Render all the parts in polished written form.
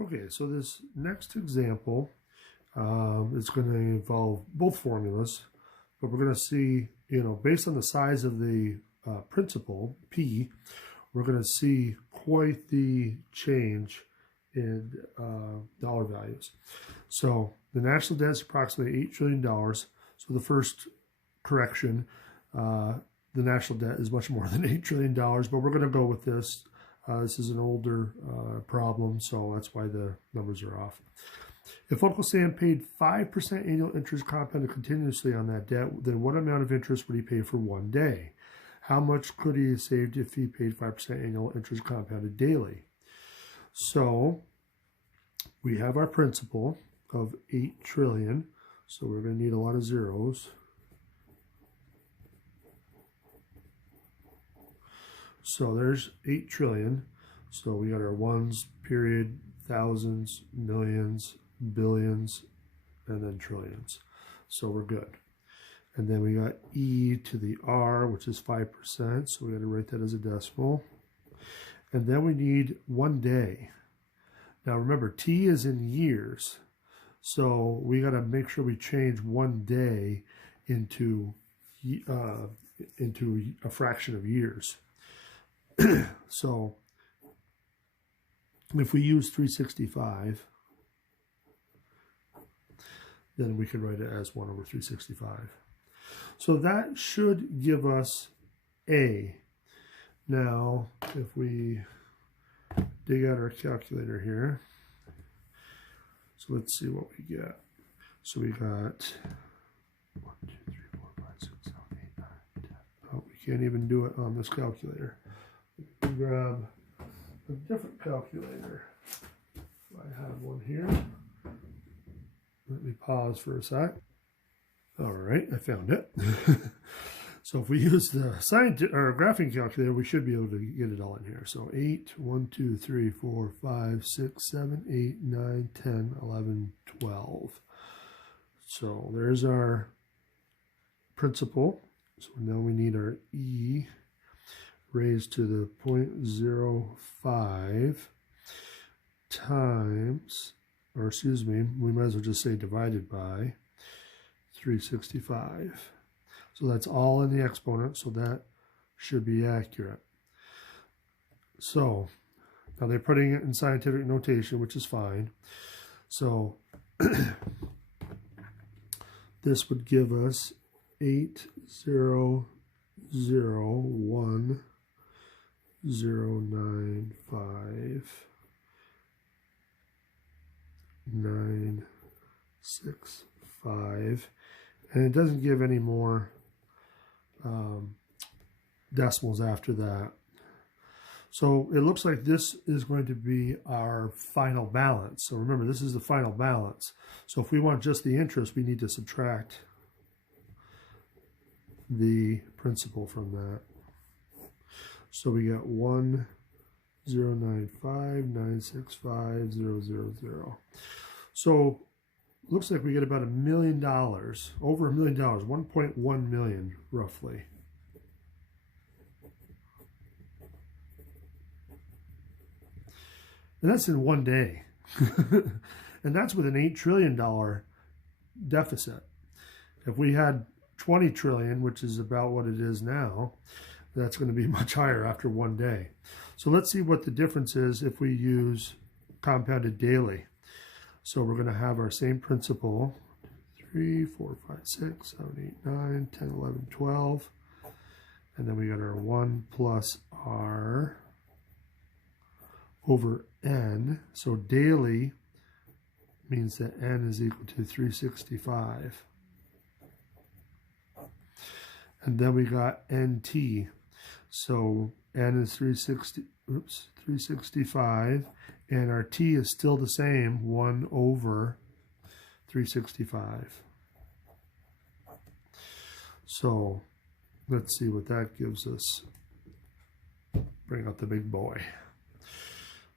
Okay, so this next example is going to involve both formulas, but we're going to see, based on the size of the principal, P, we're going to see quite the change in dollar values. So the national debt is approximately $8 trillion. So the first correction, the national debt is much more than $8 trillion, but we're going to go with this. This is an older problem, so that's why the numbers are off. If Uncle Sam paid 5% annual interest compounded continuously on that debt, then what amount of interest would he pay for one day? How much could he have saved if he paid 5% annual interest compounded daily? So we have our principal of 8 trillion, so we're going to need a lot of zeros. So there's 8 trillion. So we got our ones, period, thousands, millions, billions, and then trillions. So we're good. And then we got E to the R, which is 5%. So we got to write that as a decimal. And then we need 1 day. Now remember, T is in years. So we got to make sure we change 1 day into a fraction of years. So if we use 365, then we can write it as 1 over 365. So that should give us A. Now, if we dig out our calculator here, so let's see what we get. So we got 1, 2, 3, 4, 5, 6, 7, 8, 9, 10. Oh, we can't even do it on this calculator. Grab a different calculator. I have one here. Let me pause for a sec. All right, I found it. So if we use the graphing calculator, we should be able to get it all in here. So 8, 1, 2, 3, 4, 5, 6, 7, 8, 9, 10, 11, 12. So there's our principal. So now we need our E raised to the 0.05 times, or excuse me, we might as well just say divided by 365. So that's all in the exponent, so that should be accurate. So now they're putting it in scientific notation, which is fine. So this would give us 8001095 965, and it doesn't give any more decimals after that. So it looks like this is going to be our final balance. So remember, this is the final balance. So if we want just the interest, we need to subtract the principal from that. So we got 1,095,965,000. So looks like we get about $1 million, over $1 million, 1.1 million roughly. And that's in 1 day. And that's with an $8 trillion deficit. If we had 20 trillion, which is about what it is now, that's going to be much higher after 1 day. So let's see what the difference is if we use compounded daily. So we're going to have our same principal, 3, 4, 5, 6, 7, 8, 9, 10, 11, 12. And then we got our 1 plus R over N. So daily means that N is equal to 365. And then we got NT. So N is 365, and our T is still the same, 1 over 365. So let's see what that gives us. Bring out the big boy.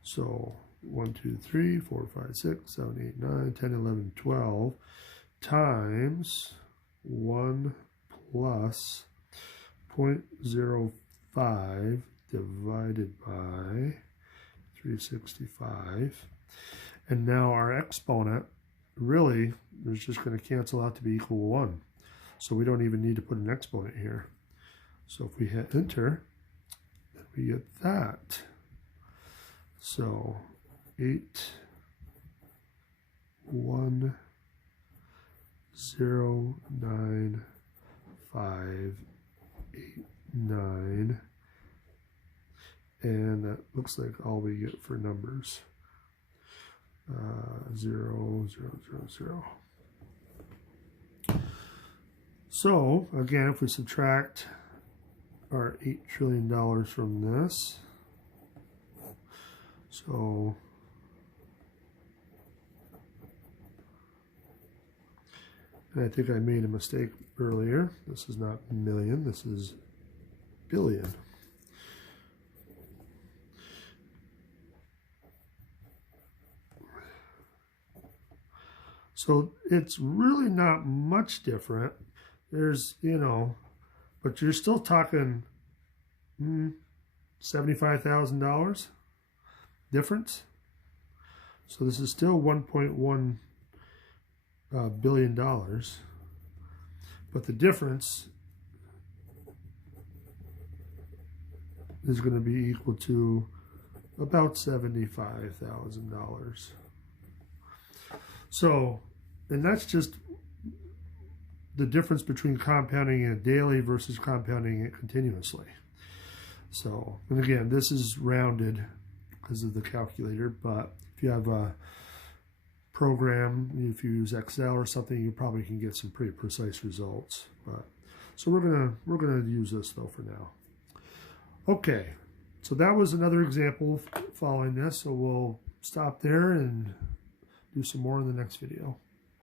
So 1, 2, 3, 4, 5, 6, 7, 8, 9, 10, 11, 12 times 1 plus 0.05 divided by 365. And now our exponent, really, is just going to cancel out to be equal to 1. So we don't even need to put an exponent here. So if we hit enter, then we get that. So 8, 1, 0, 9, 5, 8, 9. And that looks like all we get for numbers. 0, 0, 0, 0. So again, if we subtract our $8 trillion from this, so and I think I made a mistake earlier. This is not million, this is billion. So it's really not much different. There's, you know, but you're still talking $75,000 difference. So this is still $1.1 billion, but the difference is going to be equal to about $75,000. So, and that's just the difference between compounding it daily versus compounding it continuously. So, and again, this is rounded because of the calculator, but if you have a program, if you use Excel or something, you probably can get some pretty precise results. But so we're gonna use this though for now. Okay, so that was another example following this. So we'll stop there and do some more in the next video.